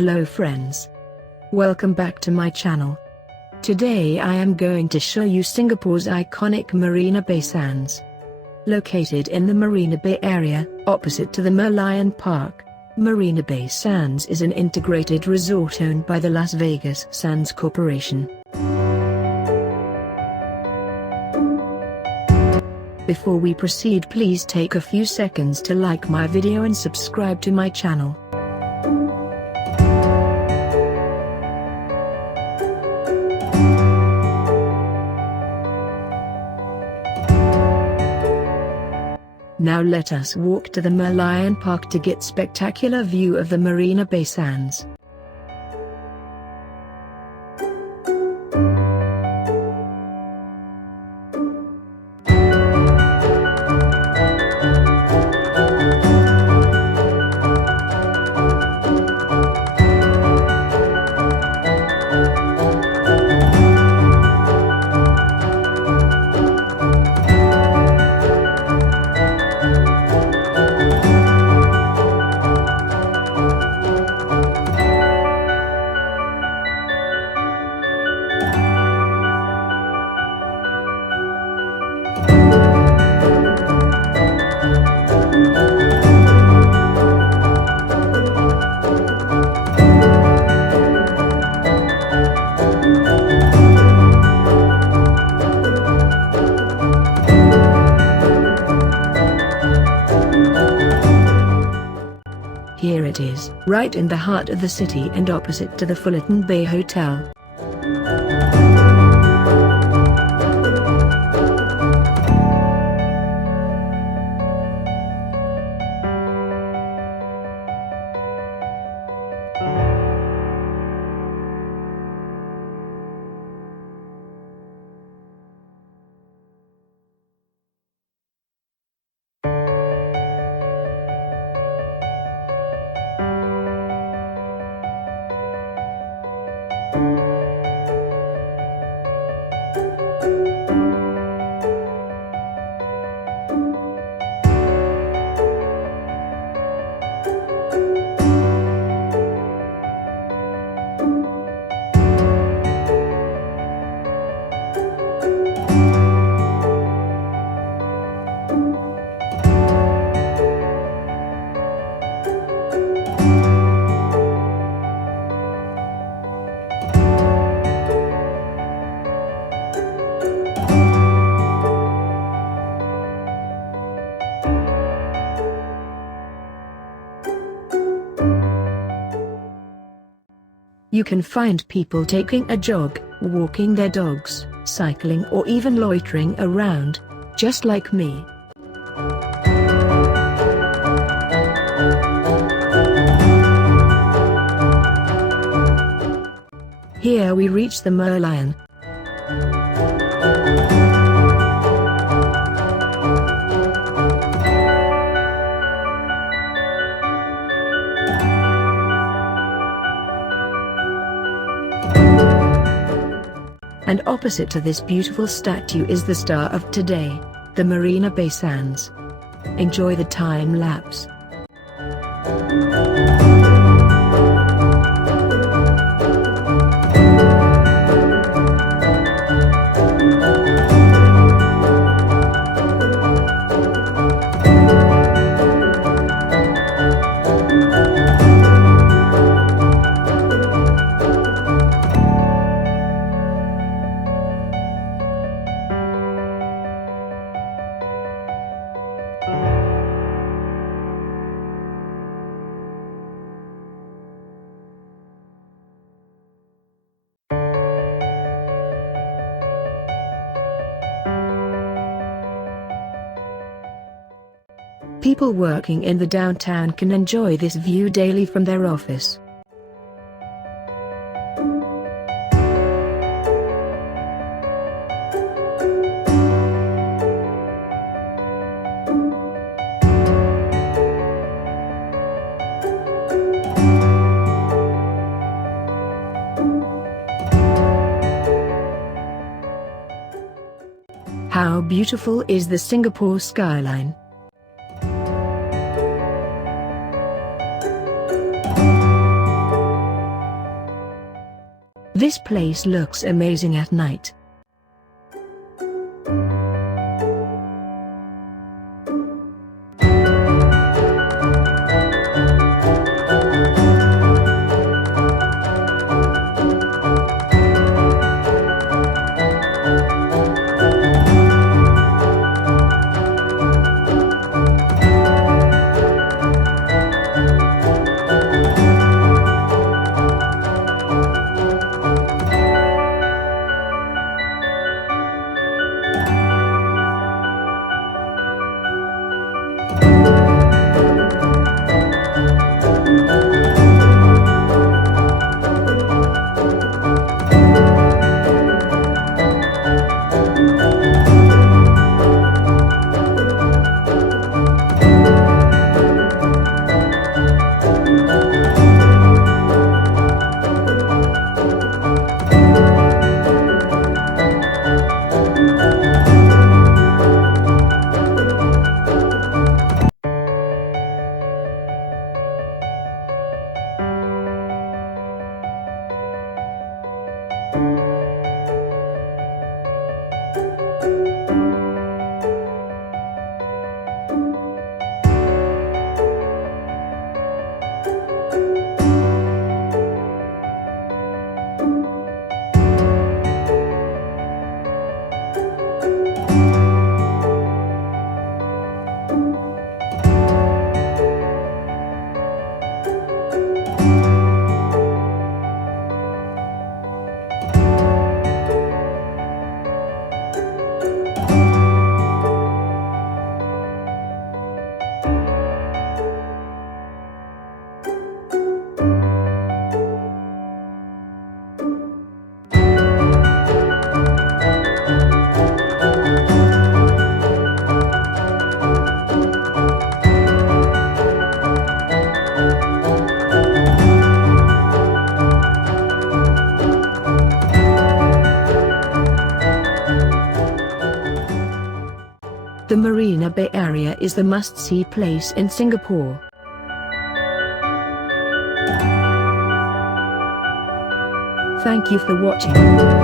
Hello friends. Welcome back to my channel. Today I am going to show you Singapore's iconic Marina Bay Sands. Located in the Marina Bay area, opposite to the Merlion Park, Marina Bay Sands is an integrated resort owned by the Las Vegas Sands Corporation. Before we proceed, please take a few seconds to like my video and subscribe to my channel. Now let us walk to the Merlion Park to get spectacular view of the Marina Bay Sands. Here it is, right in the heart of the city and opposite to the Fullerton Bay Hotel. You can find people taking a jog, walking their dogs, cycling or even loitering around, just like me. Here we reach the Merlion. And opposite to this beautiful statue is the star of today, the Marina Bay Sands. Enjoy the time lapse. People working in the downtown can enjoy this view daily from their office. How beautiful is the Singapore skyline? This place looks amazing at night. The Marina Bay area is the must-see place in Singapore. Thank you for watching.